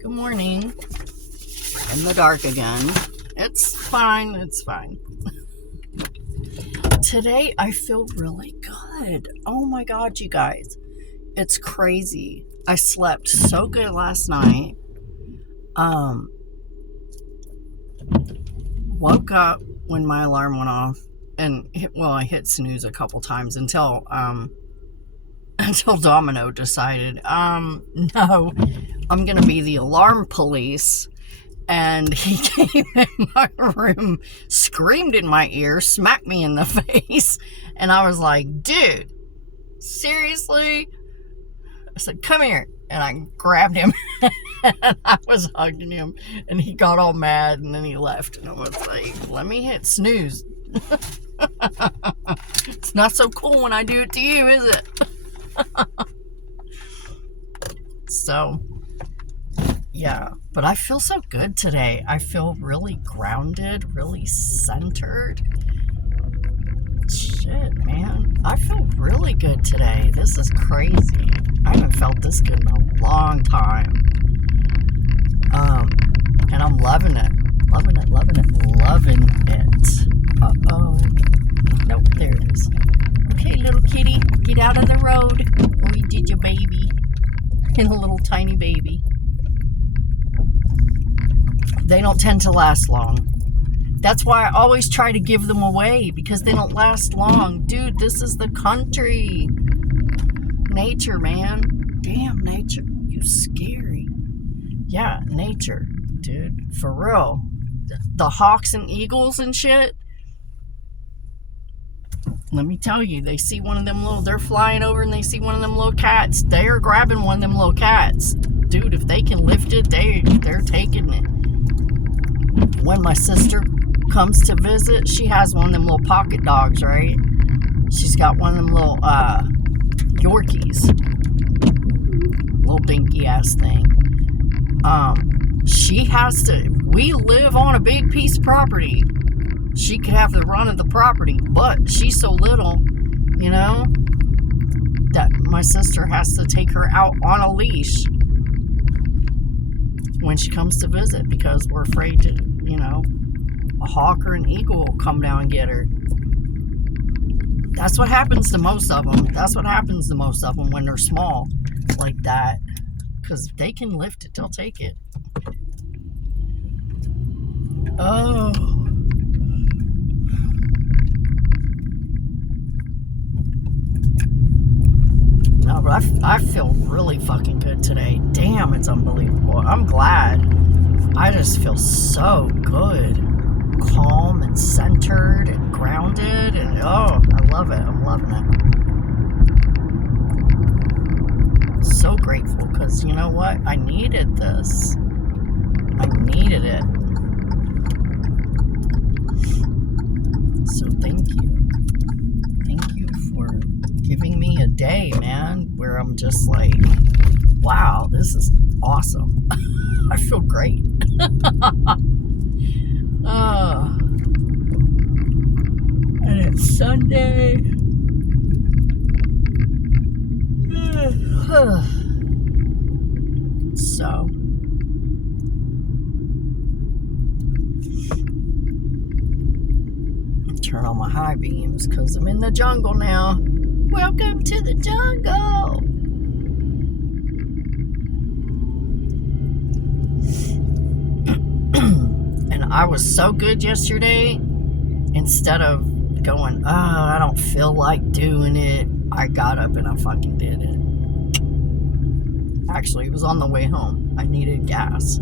Good morning. In the dark again. It's fine. It's fine. Today I feel really good. Oh my God, you guys. It's crazy. I slept so good last night. Woke up when my alarm went off and I hit snooze a couple times until Domino decided, no, I'm gonna be the alarm police. And he came in my room, screamed in my ear, smacked me in the face. And I was like, dude, seriously? I said, come here. And I grabbed him and I was hugging him and he got all mad and then he left. And I was like, let me hit snooze. It's not so cool when I do it to you, is it? So, yeah, but I feel so good today. I feel really grounded, really centered. Shit, man. I feel really good today. This is crazy. I haven't felt this good in a long time. And I'm loving it. Loving it. Uh-oh. Nope, there it is. Okay, little kitty, get out of the road. Oh, you did your baby. And a little tiny baby. They don't tend to last long. That's why I always try to give them away, because they don't last long. Dude, this is the country. Nature, man. Damn, nature. You scary. Yeah, nature, dude. For real. The hawks and eagles and shit. Let me tell you, they see one of them they're flying over and they see one of them little cats. They're grabbing one of them little cats. Dude, if they can lift it, they're taking it. When my sister comes to visit, she has one of them little pocket dogs, right? She's got one of them little Yorkies. Little dinky ass thing. We live on a big piece of property. She could have the run of the property, but she's so little, that my sister has to take her out on a leash when she comes to visit, because we're afraid to, a hawk or an eagle will come down and get her. That's what happens to most of them. When they're small like that, because if they can lift it, they'll take it. Oh. No, but I feel really fucking good today. Damn, it's unbelievable. I'm glad. I just feel so good. Calm and centered and grounded. And I love it. I'm loving it. So grateful, because you know what? I needed this. I needed it. So thank you. Thank you for giving me a day, man, where I'm just like, wow, this is awesome. I feel great. And it's Sunday. So turn on my high beams because I'm in the jungle now. Welcome to the jungle. And I was so good yesterday. Instead of going, I don't feel like doing it, I got up and I fucking did it. Actually, it was on the way home. I needed gas.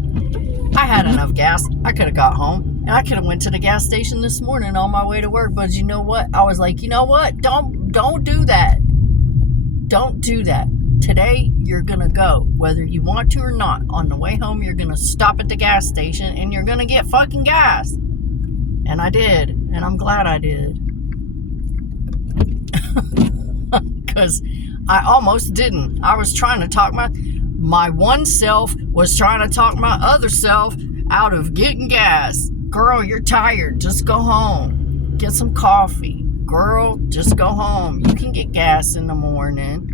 I had enough gas. I could have got home and I could have went to the gas station this morning on my way to work. But you know what? I was like, you know what? Don't do that. Don't do that. Today, you're going to go, whether you want to or not. On the way home, you're going to stop at the gas station and you're going to get fucking gas. And I did. And I'm glad I did. Because I almost didn't. I was trying to talk my one self was trying to talk my other self out of getting gas. Girl, you're tired. Just go home. Get some coffee. Girl, just go home. You can get gas in the morning.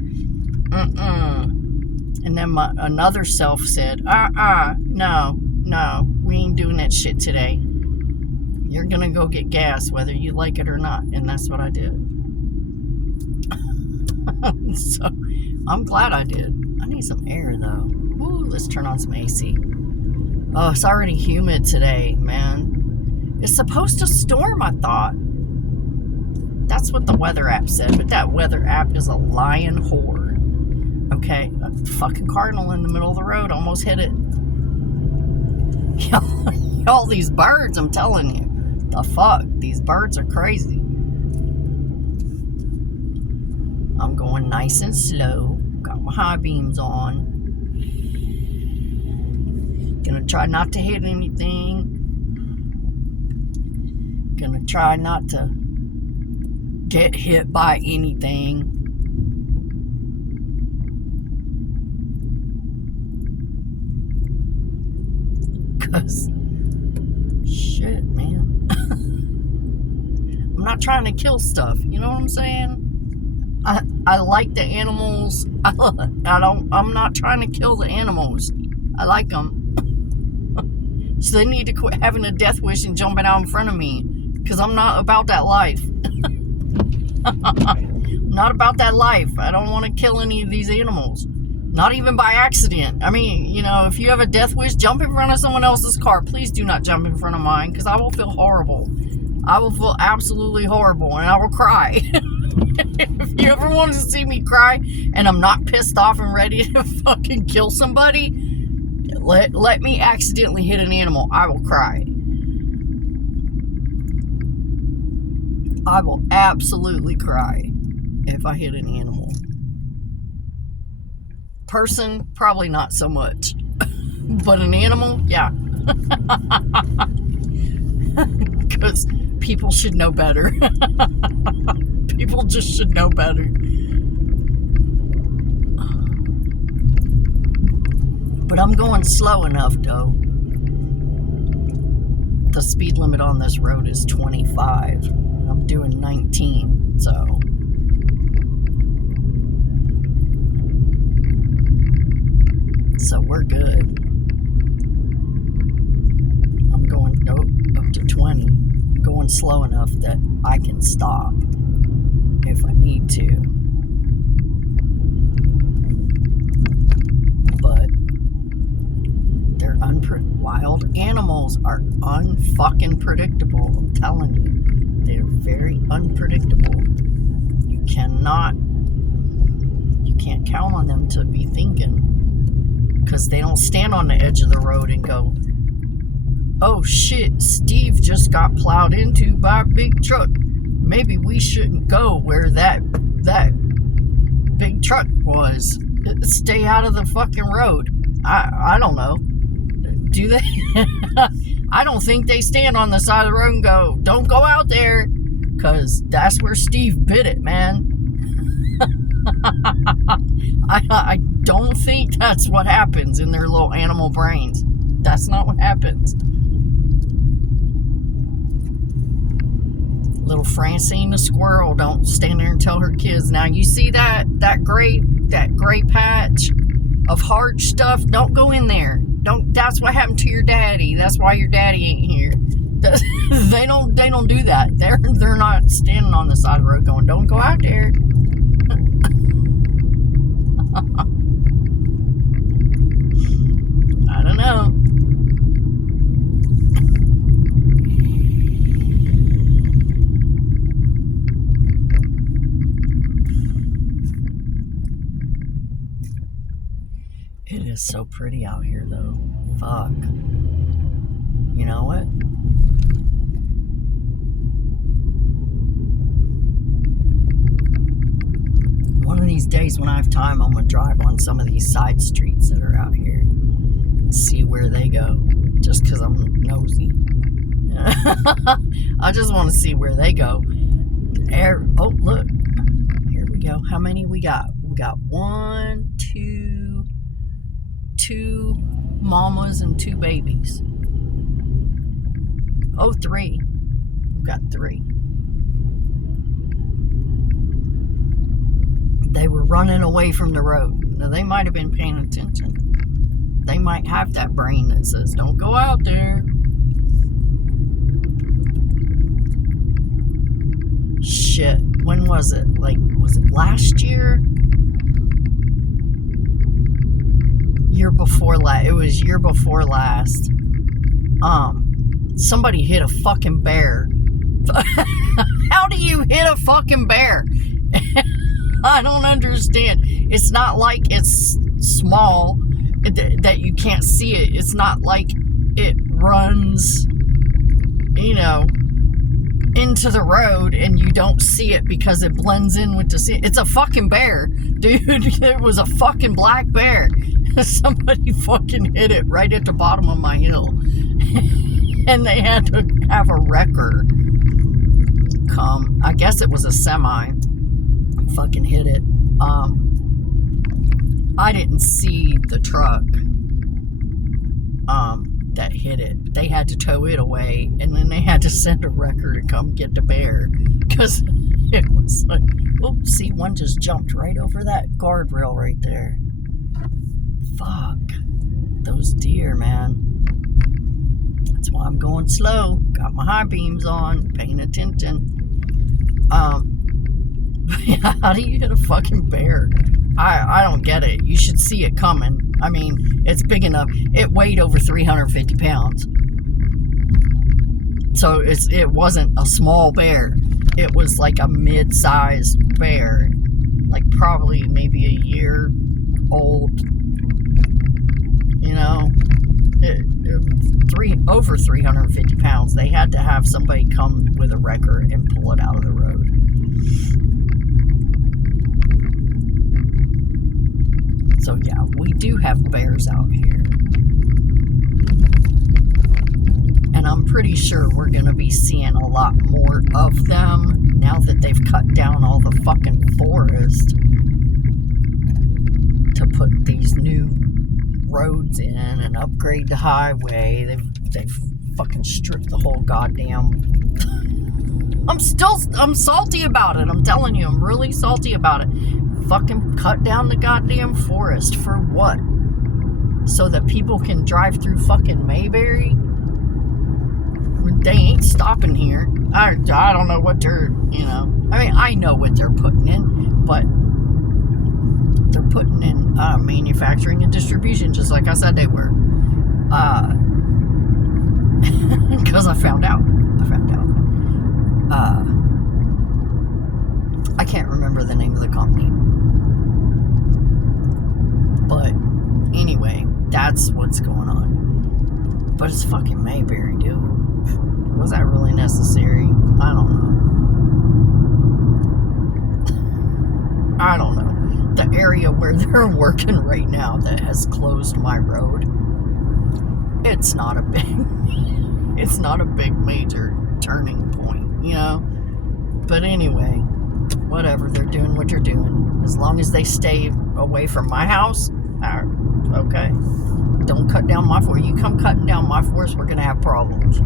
And then another self said, no, we ain't doing that shit today. You're gonna go get gas whether you like it or not. And that's what I did. So I'm glad I did. I need some air though. Ooh, let's turn on some AC. Oh, it's already humid today, man. It's supposed to storm, I thought. That's what the weather app said, but that weather app is a lying whore. Okay, a fucking cardinal in the middle of the road almost hit it. Y'all, these birds, I'm telling you. The fuck? These birds are crazy. I'm going nice and slow. Got my high beams on. Gonna try not to hit anything. Gonna try not to get hit by anything. Cause shit, man. I'm not trying to kill stuff, you know what I'm saying? I like the animals. I'm not trying to kill the animals. I like them. So they need to quit having a death wish and jumping out in front of me. Because I'm not about that life. Not about that life. I don't want to kill any of these animals. Not even by accident. I mean, you know, if you have a death wish, jump in front of someone else's car. Please do not jump in front of mine. Because I will feel horrible. I will feel absolutely horrible. And I will cry. If you ever want to see me cry and I'm not pissed off and ready to fucking kill somebody, let me accidentally hit an animal. I will cry. I will absolutely cry if I hit an animal. Person, probably not so much. But an animal, yeah. Because people should know better. People just should know better. But I'm going slow enough, though. The speed limit on this road is 25. And I'm doing 19, so. So we're good. I'm going up to 20. I'm going slow enough that I can stop if I need to. But they're wild animals are unfucking predictable. I'm telling you, they're very unpredictable. You can't count on them to be thinking, because they don't stand on the edge of the road and go, oh shit, Steve just got plowed into by a big truck. Maybe we shouldn't go where that big truck was. Stay out of the fucking road. I don't know. Do they? I don't think they stand on the side of the road and go, don't go out there, because that's where Steve bit it, man. I don't think that's what happens in their little animal brains. That's not what happens. Little Francine the squirrel don't stand there and tell her kids, now you see that gray patch of hard stuff, don't go in there. That's what happened to your daddy. That's why your daddy ain't here. They don't do that. They're not standing on the side of the road going, don't go out there. I don't know. It is so pretty out here, though. Fuck. You know what? One of these days when I have time, I'm going to drive on some of these side streets that are out here and see where they go. Just because I'm nosy. I just want to see where they go. Oh, look. Here we go. How many we got? We got 2 mamas and 2 babies. Oh, 3. We've got 3. They were running away from the road. Now, they might have been paying attention. They might have that brain that says, don't go out there. Shit. When was it? Like, was it last year? Year before last. It was year before last. Somebody hit a fucking bear. How do you hit a fucking bear? I don't understand. It's not like it's small that you can't see it. It's not like it runs, you know, into the road and you don't see it because it blends in with the sea. It's a fucking bear, dude. It was a fucking black bear. Somebody fucking hit it right at the bottom of my hill. And they had to have a wrecker come. I guess it was a semi. Fucking hit it. I didn't see the truck that hit it. They had to tow it away, and then they had to send a wrecker to come get the bear, because it was like, oh, see, one just jumped right over that guardrail right there. Fuck those deer, man. That's why I'm going slow. Got my high beams on, paying attention. How do you hit a fucking bear? I don't get it. You should see it coming. I mean, it's big enough. It weighed over 350 pounds. So it wasn't a small bear. It was like a mid-sized bear. Like probably maybe a year old. You know? Over 350 pounds. They had to have somebody come with a wrecker and pull it out of the road. So yeah, we do have bears out here. And I'm pretty sure we're going to be seeing a lot more of them now that they've cut down all the fucking forest to put these new roads in and upgrade the highway. They've fucking stripped the whole goddamn... I'm salty about it. I'm telling you, I'm really salty about it. Fucking cut down the goddamn forest for what? So that people can drive through fucking Mayberry? They ain't stopping here. I don't know what they're, you know. I mean, I know what they're putting in, but they're putting in manufacturing and distribution, just like I said they were. Because I found out. I can't remember the name of the company. But anyway, that's what's going on. But it's fucking Mayberry, dude. Was that really necessary? I don't know. The area where they're working right now that has closed my road, it's not a big major turning point, you know? But anyway, whatever, they're doing what they're doing. As long as they stay away from my house, okay. Don't cut down my forest. You come cutting down my forest, we're going to have problems.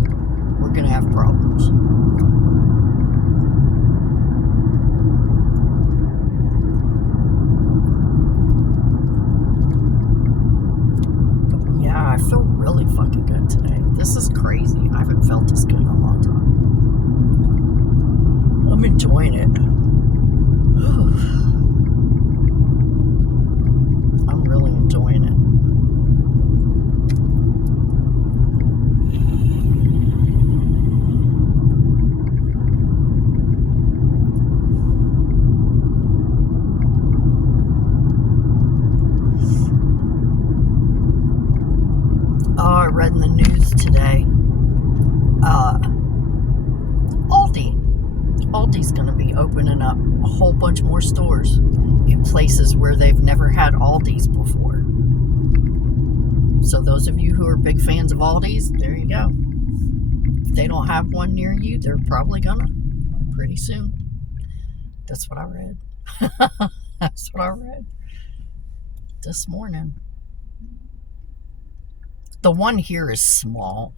We're going to have problems. But yeah, I feel really fucking good today. This is crazy. I haven't felt this good in a long time. I'm enjoying it. I'm really enjoying it. Oh, I read in the news today. Aldi's going to be opening up a whole bunch more stores in places where they've never had Aldi's before. So those of you who are big fans of Aldi's, there you go. If they don't have one near you, they're probably gonna pretty soon. That's what I read. That's what I read this morning. The one here is small.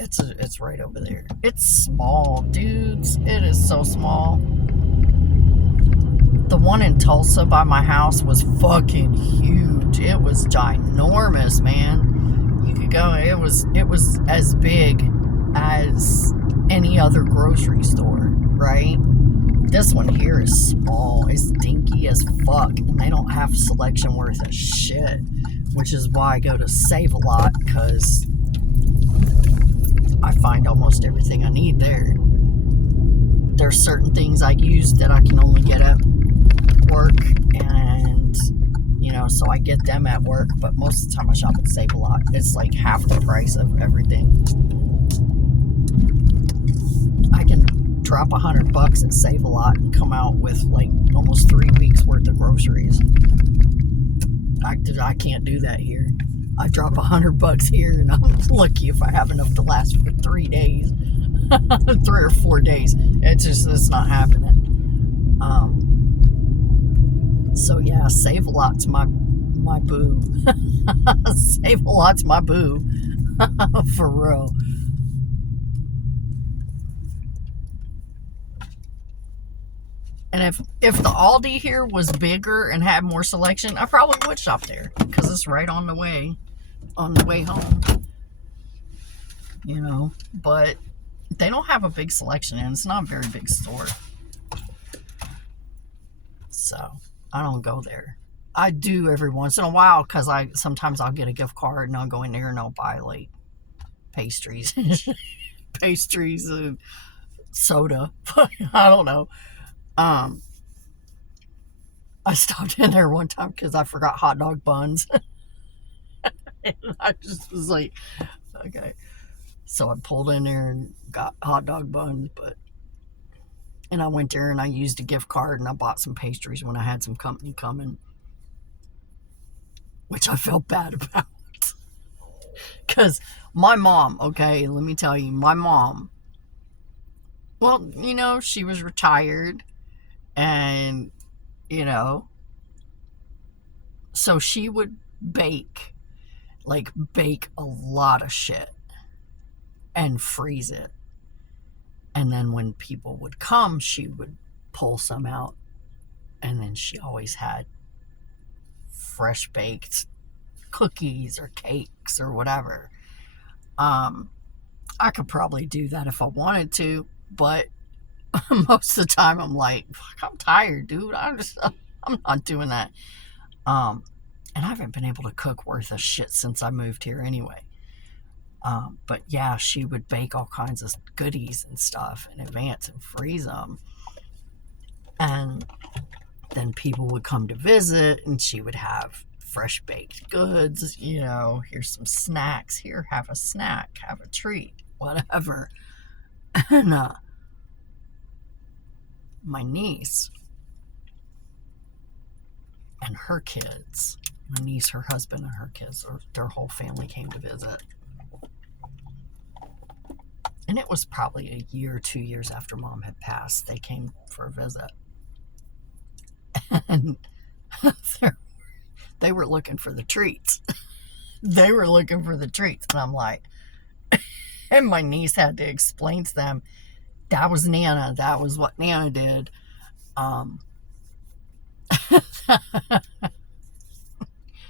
It's right over there. It's small, dudes. It is so small. The one in Tulsa by my house was fucking huge. It was ginormous, man. You could go, it was as big as any other grocery store, right? This one here is small. It's dinky as fuck, and they don't have selection worth a shit, which is why I go to Save A Lot, because I find almost everything I need there. There's certain things I use that I can only get at work, and so I get them at work, but most of the time I shop at Save A Lot. It's like half the price of everything. I can drop $100 and Save A Lot and come out with like almost 3 weeks worth of groceries. I can't do that here. I drop $100 here and I'm lucky if I have enough to last for 3 days. 3 or 4 days. It's not happening. So yeah, Save A Lot's my boo. Save A Lot's my boo. For real. And if the Aldi here was bigger and had more selection, I probably would shop there, because it's right on the way home. But they don't have a big selection, and it's not a very big store. So I don't go there. I do every once in a while, because sometimes I'll get a gift card and I'll go in there and I'll buy like pastries and soda. I don't know. I stopped in there one time because I forgot hot dog buns. And I just was like, okay. So I pulled in there and got hot dog buns, and I went there and I used a gift card and I bought some pastries when I had some company coming, which I felt bad about. Because my mom, okay, let me tell you, my mom, well, she was retired, and, so she would bake a lot of shit and freeze it. And then when people would come, she would pull some out, and then she always had fresh baked cookies or cakes or whatever. I could probably do that if I wanted to, but most of the time I'm like, fuck, I'm tired, dude. I'm not doing that. And I haven't been able to cook worth a shit since I moved here anyway. But yeah, she would bake all kinds of goodies and stuff in advance and freeze them. And then people would come to visit, and she would have fresh baked goods. Here's some snacks. Here, have a snack, have a treat, whatever. And my niece and her kids, my niece, her husband, and her kids, or their whole family came to visit. And it was probably a year or 2 years after Mom had passed. They came for a visit. And they were looking for the treats. They were looking for the treats. And I'm like, and my niece had to explain to them, that was Nana. That was what Nana did.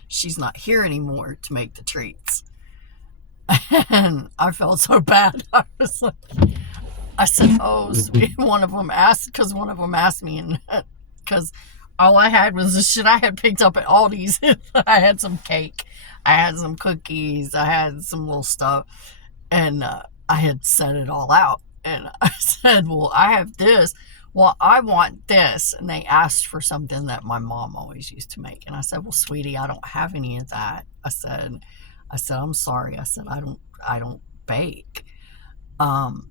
She's not here anymore to make the treats. And I felt so bad. I was like, I said, oh, sweet. One of them asked me, and because all I had was the shit I had picked up at Aldi's. I had some cake, I had some cookies, I had some little stuff, and I had set it all out. And I said, well, I have this. Well, I want this. And they asked for something that my mom always used to make. And I said, well, sweetie, I don't have any of that. I said, I'm sorry. I said, I don't bake. And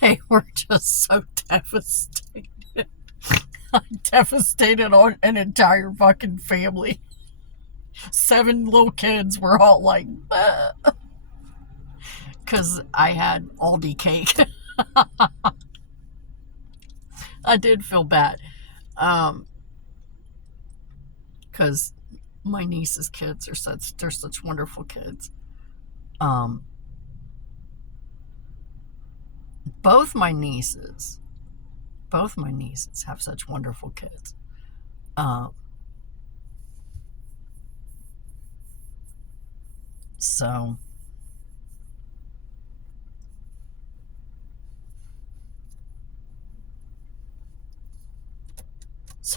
they were just so devastated. I devastated on an entire fucking family. 7 little kids were all like, because I had Aldi cake. I did feel bad. Because my niece's kids they're such wonderful kids. Both my nieces Both my nieces have such wonderful kids. Um, so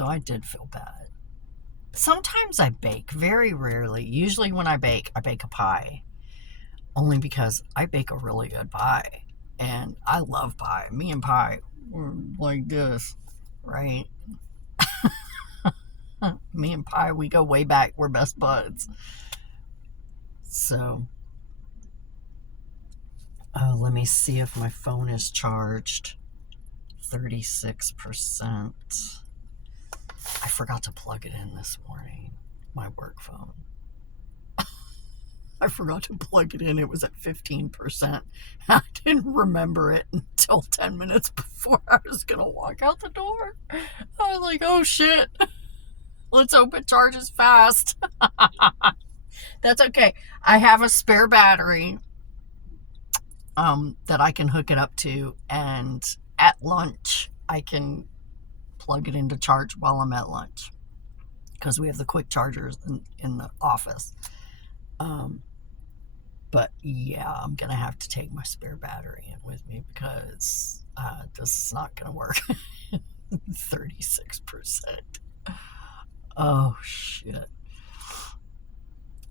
I did feel bad. Sometimes I bake, very rarely. Usually when I bake a pie. Only because I bake a really good pie. And I love pie. Me and pie, we're like this, right? Me and pie, we go way back. We're best buds. So, oh, let me see if my phone is charged. 36%. I forgot to plug it in this morning, my work phone. I forgot to plug it in. It was at 15%. I didn't remember it until 10 minutes before I was going to walk out the door. I was like, oh shit. Let's hope it charges fast. That's okay. I have a spare battery that I can hook it up to, and at lunch I can plug it into charge while I'm at lunch, because we have the quick chargers in the office. But yeah, I'm gonna have to take my spare battery in with me, because this is not gonna work. 36%. Oh shit.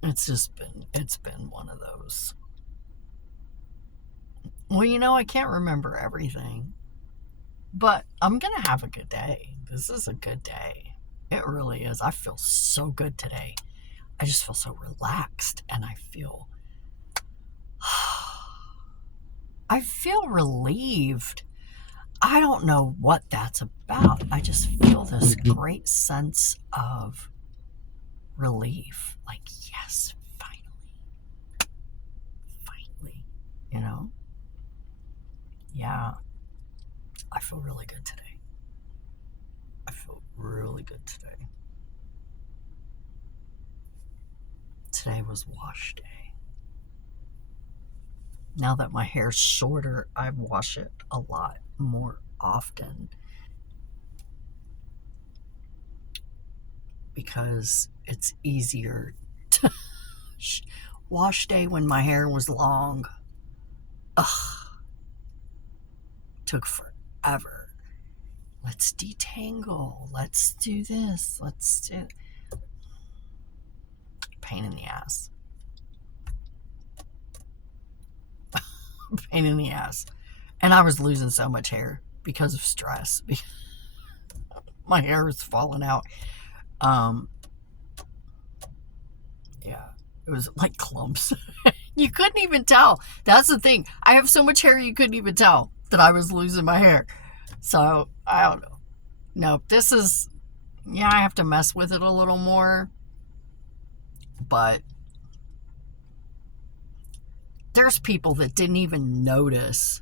It's been one of those. Well, I can't remember everything, but I'm gonna have a good day. This is a good day. It really is. I feel so good today. I just feel so relaxed, and I feel relieved. I don't know what that's about. I just feel this great sense of relief. Like, yes, finally, Yeah, I feel really good today. Today was wash day. Now that my hair's shorter, I wash it a lot more often, because it's easier to wash day. When my hair was long, took forever. Let's detangle. Let's do this. Pain in the ass. Pain in the ass. And I was losing so much hair because of stress. My hair was falling out. Yeah, it was like clumps. You couldn't even tell. That's the thing. I have so much hair, you couldn't even tell that I was losing my hair. So, I don't know. No, this is, I have to mess with it a little more. But there's people that didn't even notice.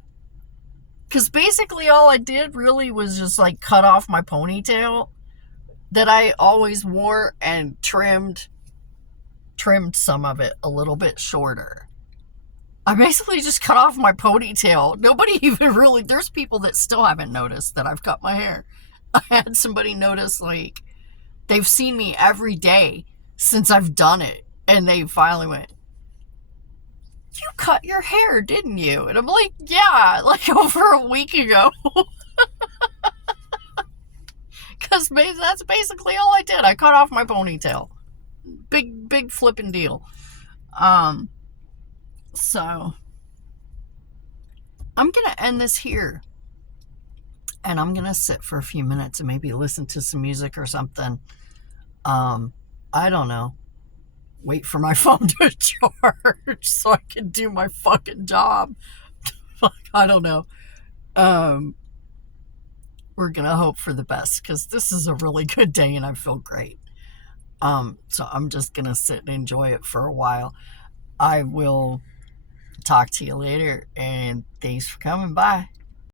Because basically all I did really was just like cut off my ponytail that I always wore, and trimmed some of it a little bit shorter. I basically just cut off my ponytail. Nobody even really, there's people that still haven't noticed that I've cut my hair. I had somebody notice, like, they've seen me every day since I've done it, and they finally went, "You cut your hair, didn't you?" And I'm like, yeah, like over a week ago. Because that's basically all I did. I cut off my ponytail. Big flipping deal. So I'm going to end this here. And I'm going to sit for a few minutes and maybe listen to some music or something. I don't know. Wait for my phone to charge so I can do my fucking job. I don't know. We're going to hope for the best, because this is a really good day and I feel great. So I'm just going to sit and enjoy it for a while. I will talk to you later, and thanks for coming by.